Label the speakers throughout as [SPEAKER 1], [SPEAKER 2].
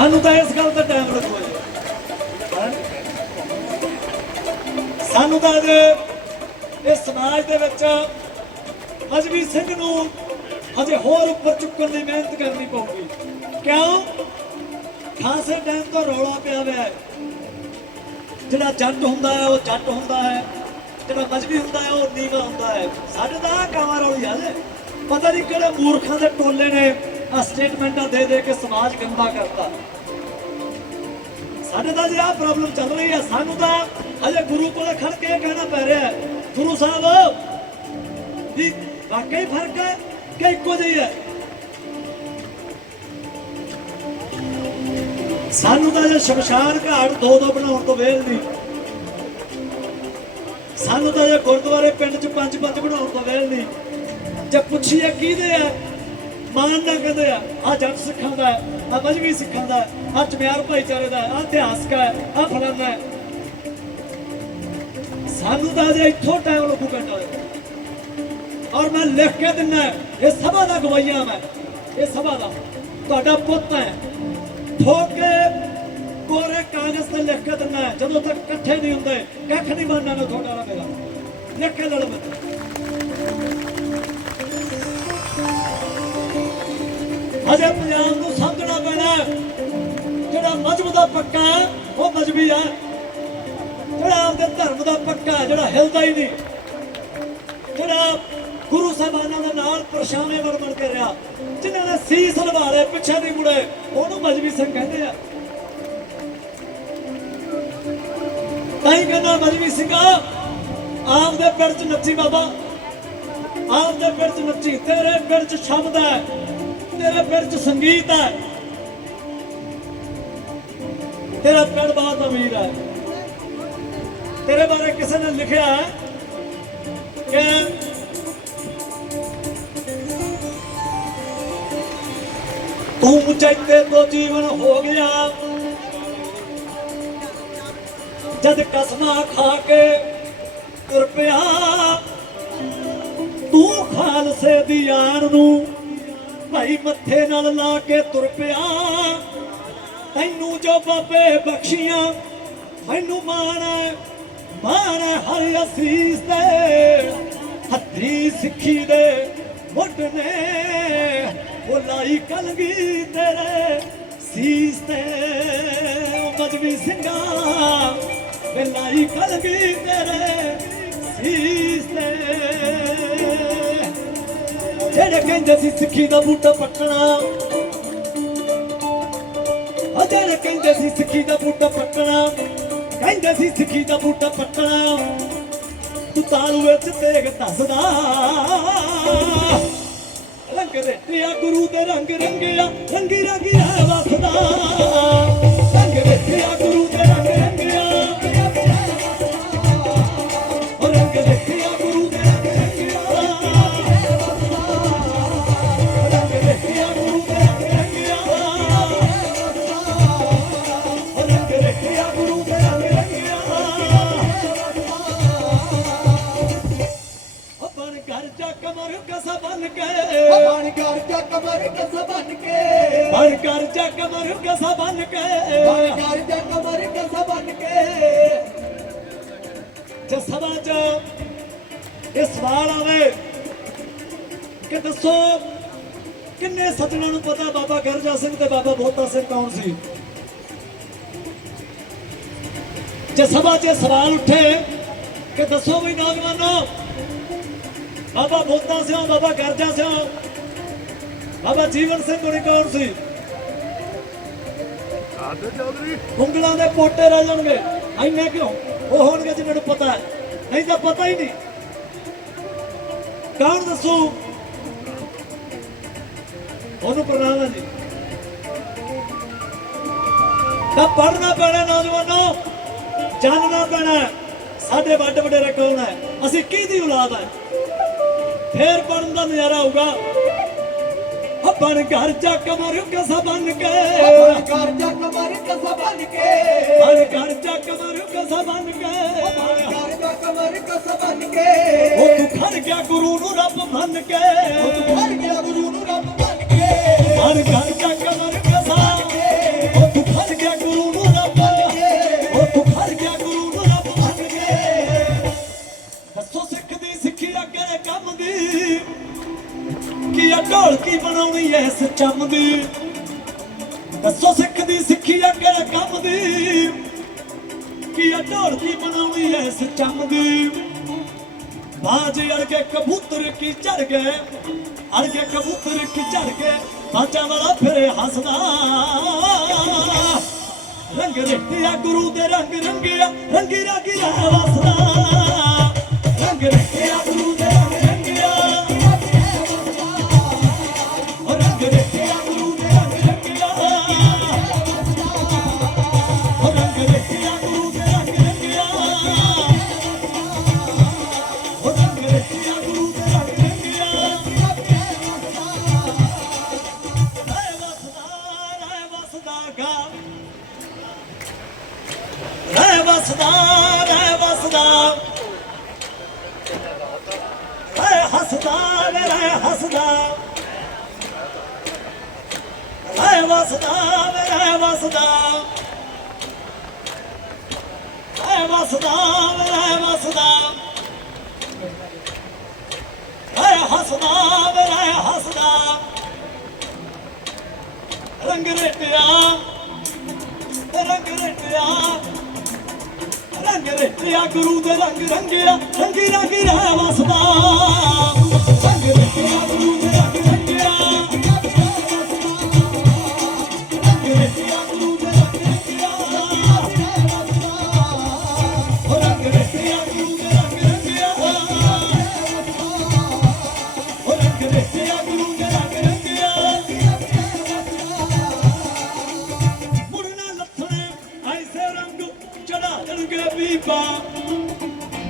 [SPEAKER 1] ਸਾਨੂੰ ਤਾਂ ਇਸ ਗੱਲ ਦਾ ਟਾਈਮ ਰੱਖੋ ਜੀ। ਸਾਨੂੰ ਤਾਂ ਅਜੇ ਇਸ ਸਮਾਜ ਦੇ ਵਿੱਚ ਅਜਵੀ ਸਿੰਘ ਨੂੰ ਅਜੇ ਹੋਰ ਉੱਪਰ ਚੁੱਕਣ ਦੀ ਮਿਹਨਤ ਕਰਨੀ ਪਊਗੀ। ਕਿਉਂ? ਖਾਸੇ ਟਾਈਮ ਤੋਂ ਰੌਲਾ ਪਿਆ ਹੋਇਆ ਹੈ। ਜਿਹੜਾ ਜੱਟ ਹੁੰਦਾ ਹੈ, ਉਹ ਜੱਟ ਹੁੰਦਾ ਹੈ। ਜਿਹੜਾ ਮਜਬੀ ਹੁੰਦਾ ਹੈ, ਉਹ ਨੀਵਾ ਹੁੰਦਾ ਹੈ। ਸਾਡੇ ਤਾਂ ਆਹ ਰੌਲੀ ਆ ਪਤਾ ਨਹੀਂ ਕਿਹੜੇ ਮੂਰਖਾਂ ਦੇ ਟੋਲੇ ਨੇ ਆ ਸਟੇਟਮੈਂਟਾਂ ਦੇ ਦੇ ਕੇ ਸਮਾਜ ਗੰਦਾ ਕਰਤਾ। ਸਾਡੇ ਤਾਂ ਜੀ ਪ੍ਰੋਬਲਮ ਚੱਲ ਰਹੀ ਹੈ ਸਾਨੂੰ ਤਾਂ ਹਜੇ ਗੁਰੂ ਕੋਲ ਖੜ ਕੇ ਕਹਿਣਾ ਪੈ ਰਿਹਾ ਹੈ। ਗੁਰੂ ਸਾਹਿਬ, ਵੀ ਵਾਕਈ ਫ਼ਰਕ ਹੈ ਕਿ ਇੱਕੋ ਜਿਹੀ ਹੈ? ਸਾਨੂੰ ਤਾਂ ਜੇ ਸ਼ਮਸ਼ਾਨ ਘਾਟ ਦੋ ਦੋ ਬਣਾਉਣ ਤੋਂ ਵੇਲ ਨਹੀਂ। ਸਾਨੂੰ ਤਾਂ ਜੇ ਗੁਰਦੁਆਰੇ ਪਿੰਡ ਚ ਪੰਜ ਪੰਜ ਬਣਾਉਣ ਤੋਂ ਵੇਲ ਨਹੀਂ। ਜੇ ਪੁੱਛੀਏ ਕਿਹਦੇ ਆ ਮਾਨ ਨਾ ਕਹਿੰਦੇ ਆ ਆ ਜੱਟ ਸਿੱਖਾਂ ਦਾ ਆ ਮਜਵੀ ਸਿੱਖਾਂ ਦਾ ਆ ਚਮਿਆਰ ਭਾਈਚਾਰੇ ਦਾ ਆ ਇਤਿਹਾਸਕ ਹੈ ਆ ਫਲਾਨਾ ਹੈ। ਸਾਨੂੰ ਤਾਂ ਜੇ ਇੱਥੋਂ ਟਾਈਮ ਲੱਗੂ ਘੰਟਾ ਔਰ ਮੈਂ ਲਿਖ ਕੇ ਦਿੰਨਾ ਇਹ ਸਭਾ ਦਾ ਗਵਾਈਆ ਮੈਂ, ਇਹ ਸਭਾ ਦਾ। ਤੁਹਾਡਾ ਪੁੱਤ ਹੈ। ਠੋਕ ਕੇ ਕੋਰੇ ਕਾਗਜ਼ ਤੇ ਲਿਖ ਕੇ ਦਿੰਨਾ ਜਦੋਂ ਤੱਕ ਇਕੱਠੇ ਨਹੀਂ ਹੁੰਦੇ, ਕੱਖ ਨਹੀਂ ਬਣਨਾ ਨਾ ਤੁਹਾਡਾ ਨਾ ਮੇਰਾ। ਲਿਖ ਕੇ ਲੜ ਅਜੇ ਪੰਜਾਬ ਨੂੰ ਸਮਝਣਾ ਪੈਣਾ ਜਿਹੜਾ ਮਜਬ ਦਾ ਪੱਕਾ ਹੈ, ਉਹ ਮਜਬੀ ਹੈ। ਜਿਹੜਾ ਆਪਦੇ ਧਰਮ ਦਾ ਪੱਕਾ ਹੈ, ਜਿਹੜਾ ਹਿਲਦਾ ਹੀ ਨਹੀਂ। ਜਿਹੜਾ ਗੁਰੂ ਸਾਹਿਬਾਨਾਂ ਦੇ ਨਾਲ ਪਰਛਾਵੇਂ ਬਣ ਬਣ ਕੇ ਰਿਹਾ। ਜਿਨ੍ਹਾਂ ਨੇ ਸੀਸ ਲਵਾਰੇ ਪਿੱਛੇ ਨਹੀਂ ਮੁੜੇ ਉਹਨੂੰ ਮਜਬੀ ਸਿੰਘ ਕਹਿੰਦੇ ਆ। ਤਾਂ ਹੀ ਕਹਿੰਦਾ ਮਜਬੀ ਸਿੰਘਾ ਆਪਦੇ ਪਿੰਡ ਚ ਨੱਚੀ ਬਾਬਾ। ਆਪਦੇ ਪਿੰਡ ਚ ਨੱਚੀ ਤੇਰੇ ਪਿੰਡ ਚ ਸ਼ਬਦ ਹੈ। ਤੇਰੇ ਪਿੰਡ ਚ ਸੰਗੀਤ ਹੈ। ਤੇਰਾ ਪਿੰਡ ਬਹੁਤ ਅਮੀਰ ਹੈ। ਤੇਰੇ ਬਾਰੇ ਕਿਸੇ ਨੇ ਲਿਖਿਆ ਹੈ ਕਿ ਤੂੰ ਚਾਹਤੇ ਤੋਂ ਜੀਵਨ ਹੋ ਗਿਆ। ਜਦ ਕਸਮਾਂ ਖਾ ਕੇ ਤੁਰ ਪਿਆ, ਤੂੰ ਖਾਲਸੇ ਦੀ ਯਾਰ ਨੂੰ ਭਾਈ ਮੱਥੇ ਨਾਲ ਲਾ ਕੇ ਤੁਰ ਪਿਆ। ਤੈਨੂੰ ਜੋ ਬਾਬੇ ਬਖਸ਼ੀਆਂ, ਮੈਨੂੰ ਮਾਣ ਹੈ, ਮਾਣ ਹਰ ਅਸੀਸ ਤੇ। ਹੱਥੀ ਸਿੱਖੀ ਦੇ ਮੁੱਢ ਨੇ, ਉਹ ਲਾਈ ਕਲਗੀ ਤੇਰੇ ਸੀਸ ਤੇ। ਉਹ ਮਜਬੀ ਸਿੰਘਾ ਵੇ ਲਾਈ ਕਲਗੀ ਤੇਰੇ ਸੀਸ ਤੇ। ਜਿਹੜੇ ਕਹਿੰਦੇ ਸੀ ਸਿੱਖੀ ਦਾ ਬੂਟਾ ਪੱਟਣਾ ਉਹ ਜਿਹੜੇ ਕਹਿੰਦੇ ਸੀ ਸਿੱਖੀ ਦਾ ਬੂਟਾ ਪੱਟਣਾ ਕਹਿੰਦੇ ਸੀ ਸਿੱਖੀ ਦਾ ਬੂਟਾ ਪੱਟਣਾ ਤੂੰ ਤਾਲੂ ਵਿੱਚ ਤੇਗ ਧੱਸਦਾ। ਰੰਗ ਰੇਟਿਆ ਗੁਰੂ ਦੇ ਰੰਗ ਰੰਗਿਆ, ਰੰਗੀ ਰੰਗਿਆ ਵਸਦਾ। ਰੰਗ ਰੇਟਿਆ ਕਰ ਜਾ ਕਮਰ ਕਸ ਬਨ ਕੇ। ਬਣ ਘਰ ਜਾ ਕਮਰ ਕਸਾ ਬਨ ਕੇ। ਬਣ ਕਰ ਜਾ ਕਮਰ ਕਸ ਬਨ ਕੇ। ਜੇ ਸਭਾ ਚ ਇਹ ਸਵਾਲ ਆਵੇ ਕਿ ਦੱਸੋ ਕਿੰਨੇ ਸੱਜਣਾਂ ਨੂੰ ਪਤਾ ਬਾਬਾ ਗਰਜਾ ਸਿੰਘ ਤੇ ਬਾਬਾ ਬੋਤਾ ਸਿੰਘ ਕੌਣ ਸੀ? ਜੇ ਸਭਾ 'ਚ ਸਵਾਲ ਉੱਠੇ ਕਿ ਦੱਸੋ ਵੀ ਨੌਜਵਾਨੋ ਬਾਬਾ ਬੋਤਾ ਸਿੰਘ ਬਾਬਾ ਗਰਜਾ ਸਿੰਘ ਬਾਬਾ ਜੀਵਨ ਸਿੰਘ ਹੁਣੀ ਕੌਣ ਸੀ? ਆਦਰ ਚੌਧਰੀ। ਉਂਗਲਾਂ ਦੇ ਪੋਟੇ ਰਹਿ ਜਾਣਗੇ। ਐਨੇ ਕਿਉਂ? ਉਹ ਹੋਣਗੇ ਜਿਹਨਾਂ ਨੂੰ ਪਤਾ ਹੈ। ਨਹੀਂ ਤਾਂ ਪਤਾ ਹੀ ਨਹੀਂ। ਕੌਣ ਦੱਸੂ? ਉਹਨੂੰ ਪ੍ਰਣਾਮ ਹੈ ਜੀ। ਤਾਂ ਪੜਨਾ ਪੈਣਾ ਨੌਜਵਾਨੋ। ਜਾਣਨਾ ਪੈਣਾ ਸਾਡੇ ਵੱਡ ਵਡੇਰੇ ਕੌਣ ਹੈ? ਅਸੀਂ ਕਿਹਦੀ ਔਲਾਦ ਹੈ? ਫੇਰ ਪੜਨ ਦਾ ਨਜ਼ਾਰਾ ਆਊਗਾ। ਉਹ ਬਣ ਘਰ ਜਾ ਕਮਰ ਕਸਾ ਬਨ ਕੇ। ਕਰ ਜਾ ਕਮਰ ਕਸ ਬਨ ਕੇ। ਹਰ ਘਰ ਜਾ ਕਮਰ ਕਸਾ ਬਨ ਕੇ। ਕਰ ਜਾ ਕਮਰ ਕਸ ਬਨ ਕੇ। ਉਹ ਤੂੰ ਖੜ ਗਿਆ ਗੁਰੂ ਨੂੰ ਰੱਬ ਮੰਨ ਕੇ। ਮਰ ਗਿਆ ਗੁਰੂ ਨੂੰ ਰੱਬ ਬਨ ਕੇ। ਹਰ ਘਰ ਬਣਾਉਣੀ ਚੰਮ ਦੀ। ਦੱਸੋ ਸਿੱਖ ਦੀ, ਸਿੱਖੀ ਆ ਕਿਹੜਾ ਕੰਮ ਦੀ? ਕੀ ਆ ਢੋਲਕੀ ਬਣਾਉਣੀ ਐਸ ਚੰਮ ਦੀ? ਬਾਜ ਅੜ ਕੇ ਕਬੂਤਰ ਕੀ ਚੜ ਗਏ। ਅੜ ਕੇ ਕਬੂਤਰ ਕੀ ਚੜ ਗਏ। ਬਾਜਾਂ ਵਾਲਾ ਫਿਰੇ ਹੱਸਦਾ। ਰੰਗ ਰਟਿਆ ਗੁਰੂ ਦੇ ਰੰਗ ਰੰਗਿਆ ਰੰਗੀ ਰਾਗੀ ਰਹਿ ਵਸਦਾ। ਰੰਗ ਰਟਿਆ ਰਹਿ ਵਸਦਾ ਗਾ ਰਹਿ ਵਸਦਾ ਰਹਿ ਵਸਦਾ। ਰਹਿ ਹੱਸਦਾ ਵੇ ਰਹਿ ਹੱਸਦਾ। ਰਹਿ ਵਸਦਾ ਵੇ ਰਹਿ ਵਸਦਾ। ਰਹਿ ਵਸਦਾ ਵੇ ਰਹਿ ਵਸਦਾ। ਰਹਿ ਹੱਸਦਾ ਵੇ ਰਹਿ ਹੱਸਦਾ। ਰੰਗ ਰਟਿਆ ਰੰਗ ਰਟਿਆ, ਰੰਗ ਰੇਟਿਆ, ਗੁਰੂ ਦੇ ਰੰਗ ਰੰਗਿਆ, ਰੰਗੀ ਰੰਗੀ ਰਹਿ ਵਸਦਾ। ਰੰਗ ਰਟਿਆ, ਗੁਰੂ ਦੇ ਰੰਗ ਚੜਾ ਦੇਣਗੇ ਬੀਬਾ,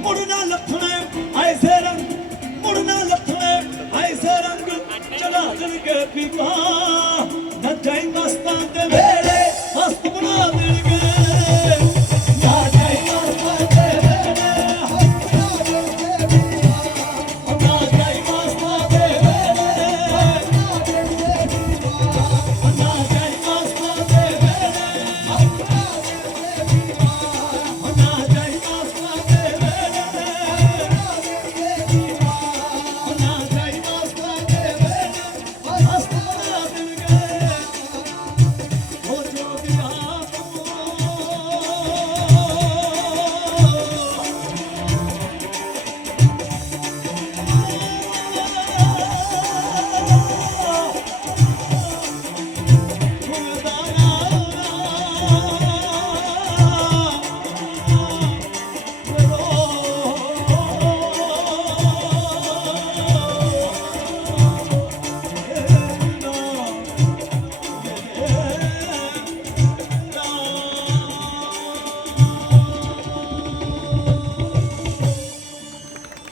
[SPEAKER 1] ਮੁੜਨਾ ਲੱਥਣੇ, ਐਸੇ ਰੰਗ, ਮੁੜਨਾ ਲੱਥਣੇ, ਐਸੇ ਰੰਗ ਚੜਾ ਦੇਣਗੇ ਬੀਬਾ। ਨਾ ਜਾਈ ਮਸਤਾਂ ਦੇ ਵੇਲੇ, ਮਸਤ ਬਣਾ